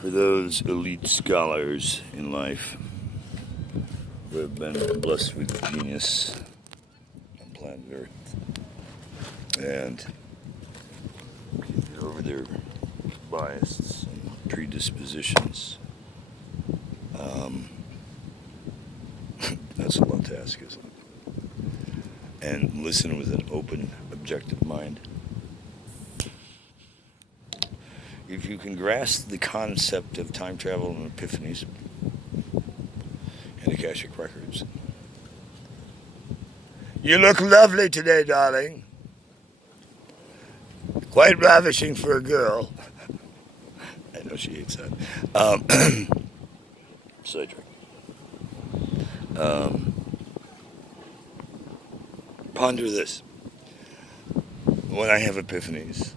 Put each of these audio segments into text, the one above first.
For those elite scholars in life who have been blessed with genius on planet Earth and get over their biases and predispositions, that's a lot to ask, isn't it? And listen with an open, objective mind. If you can grasp the concept of time travel and epiphanies and Akashic records. You look lovely today, darling. Quite ravishing for a girl. I know she hates that. Sidetrack. Ponder this. When I have epiphanies,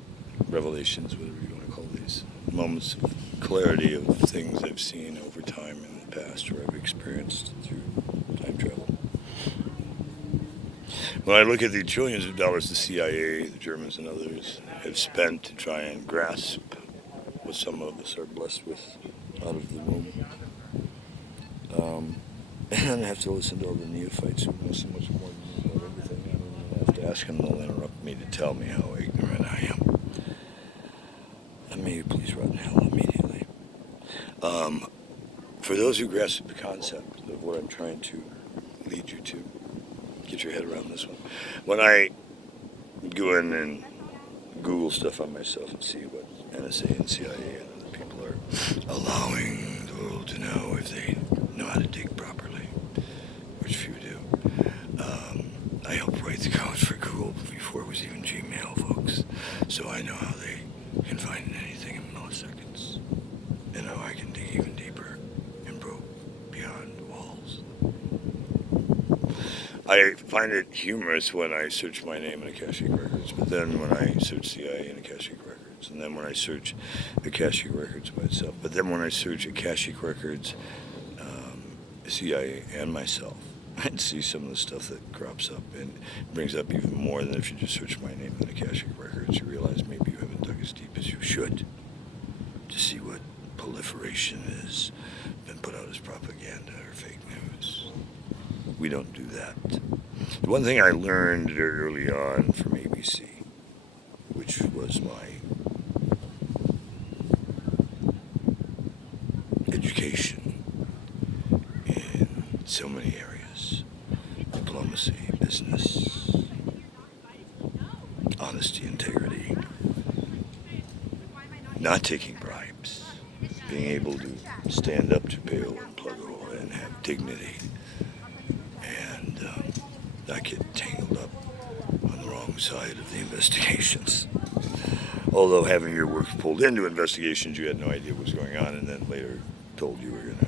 revelations, whatever you want to call these, moments of clarity of things I've seen over time in the past or I've experienced through time travel. When I look at the trillions of dollars the CIA, the Germans and others have spent to try and grasp what some of us are blessed with out of the womb, and I have to listen to all the neophytes who know so much more about everything. I don't even have to ask them, they'll interrupt me to tell me how ignorant I am. And may you please rot in hell immediately. For those who grasp the concept of what I'm trying to lead you to, get your head around this one. When I go in and Google stuff on myself and see what NSA and CIA and other people are allowing the world to know if they know how to dig properly, which few do. I helped write the code for Google before it was even Gmail, folks. So I know how they can find anything in milliseconds. And how I can dig even deeper and probe beyond walls. I find it humorous when I search my name in Akashic Records, but then when I search CIA in Akashic Records, and then when I search Akashic Records by itself, but then when I search Akashic Records, CIA and myself, and see some of the stuff that crops up and brings up even more than if you just search my name in Akashic Records. You realize maybe you haven't dug as deep as you should to see what proliferation has been put out as propaganda or fake news. We don't do that. The one thing I learned very early on from ABC, which was my education in so many areas, diplomacy, business, honesty, integrity, not taking bribes, being able to stand up to bail and plug a hole and have dignity, and not get tangled up on the wrong side of the investigations. Although having your work pulled into investigations, you had no idea what was going on, and then later told you were going to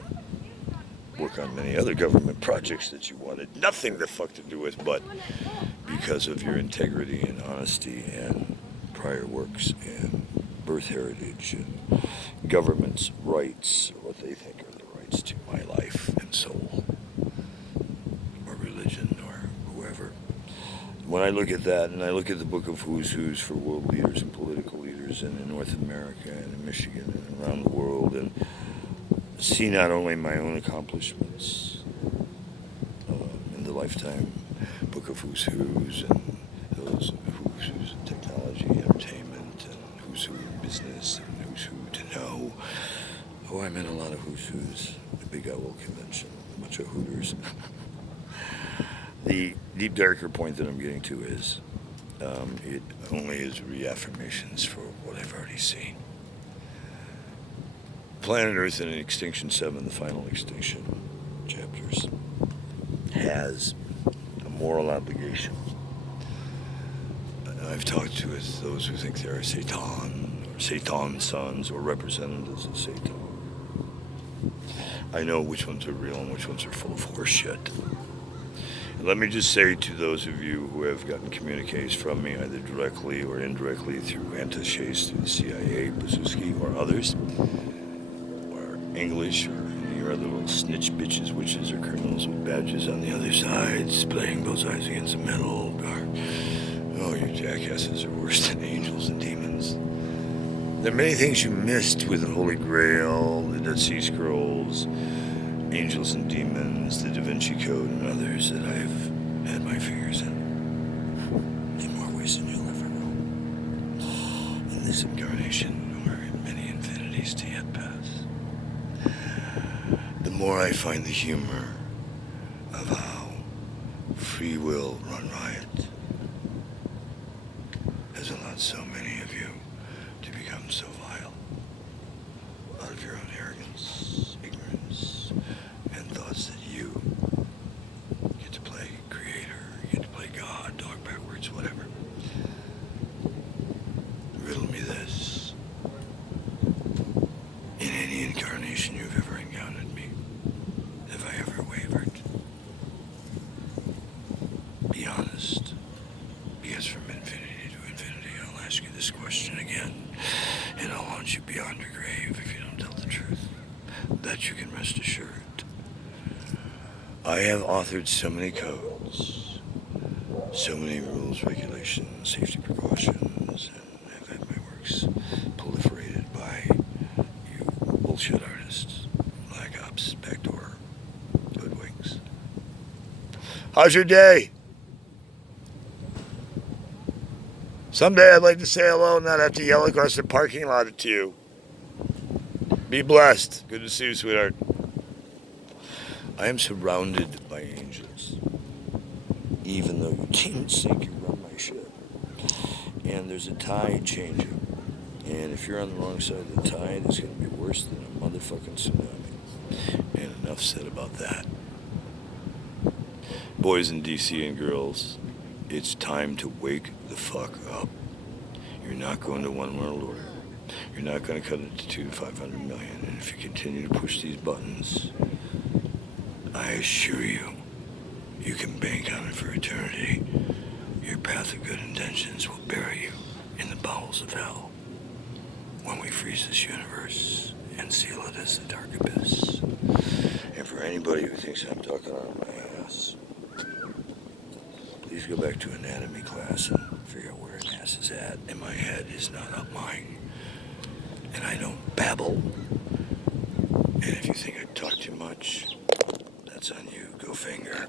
work on many other government projects that you wanted nothing the fuck to do with, but because of your integrity and honesty and prior works and birth heritage and government's rights, or what they think are the rights to my life and soul, or religion, or whoever. When I look at that, and I look at the book of who's who's for world leaders and political leaders, and in North America and in Michigan and around the world, and see not only my own accomplishments in the lifetime book of who's who's, and those who's who's in technology, entertainment, and who's who in business, and who's who to know. Oh, I met a lot of who's who's at the Big Owl Convention, a bunch of hooters. The deep, darker point that I'm getting to is it only is reaffirmations for what I've already seen. Planet Earth in Extinction 7, the final extinction chapters, has a moral obligation. I've talked with those who think they are Satan, or Satan's sons, or representatives of Satan. I know which ones are real and which ones are full of horseshit. And let me just say to those of you who have gotten communiques from me, either directly or indirectly through attachés through the CIA, Brzezinski, or others, English, or any other little snitch bitches, witches, or criminals with badges on the other side, playing both eyes against the middle, or, oh, you jackasses are worse than angels and demons. There are many things you missed with the Holy Grail, the Dead Sea Scrolls, Angels and Demons, the Da Vinci Code, and others that I've had my fingers in more ways than you'll ever know. In this incarnation, or in many infinities to yet pass. The more I find the humor of how free will run riot has allowed so many of you to become so vile out of your own arrogance, ignorance, and thoughts that you get to play creator, you get to play God, dog backwards, whatever. Riddle me this. In any incarnation you've ever encountered me, have I ever wavered? Be honest. Because from infinity to infinity, I'll ask you this question again, and I'll haunt you beyond your grave if you don't tell the truth. That you can rest assured. I have authored so many codes, so many rules, regulations, safety precautions, and have had my works proliferated by you bullshit artists, black ops, backdoor, hoodwinks. How's your day? Someday I'd like to say hello and not have to yell across the parking lot at you. Be blessed. Good to see you, sweetheart. I am surrounded by angels, even though you teens think you run my shit. And there's a tide changing. And if you're on the wrong side of the tide, it's going to be worse than a motherfucking tsunami. And enough said about that. Boys in DC and girls, it's time to wake the fuck up. You're not going to one world order. You're not going to cut it to 2 to 500 million. And if you continue to push these buttons, I assure you, you can bank on it for eternity. Your path of good intentions will bury you in the bowels of hell when we freeze this universe and seal it as the dark abyss. And for anybody who thinks I'm talking out of my ass, please go back to anatomy class and figure out where an ass is at. And my head is not up mine. And I don't babble. And if you think I talk too much, that's on you. Go finger.